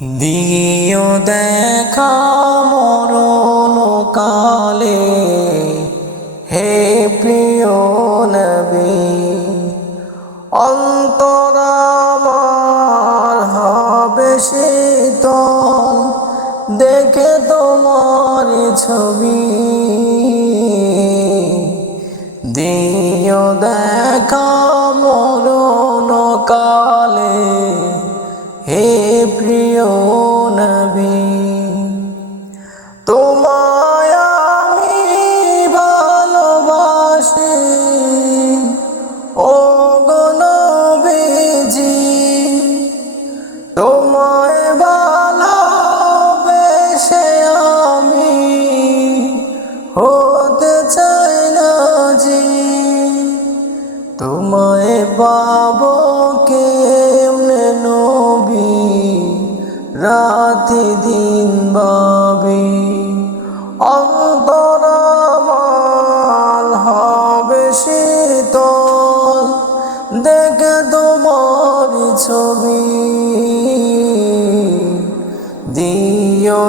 দিও দেখা মরণ কালে, হে প্রিয় নবী। অন্তর আমার হবে শীতল, দেখে তোমার ছবি। দিও দেখা মরণ কালে, হে প্রিয় নবী। তোমায় আমি ভালোবাসি ও গো নবীজি, তোমায় ভালোবেসে আমি হতে চাই না জি। তোমায় পাবো কেমনে নবী, রাতে দিন ভাবি। অন্তর আমার হবে শীতল, দেখে তোমার ছবি। দিও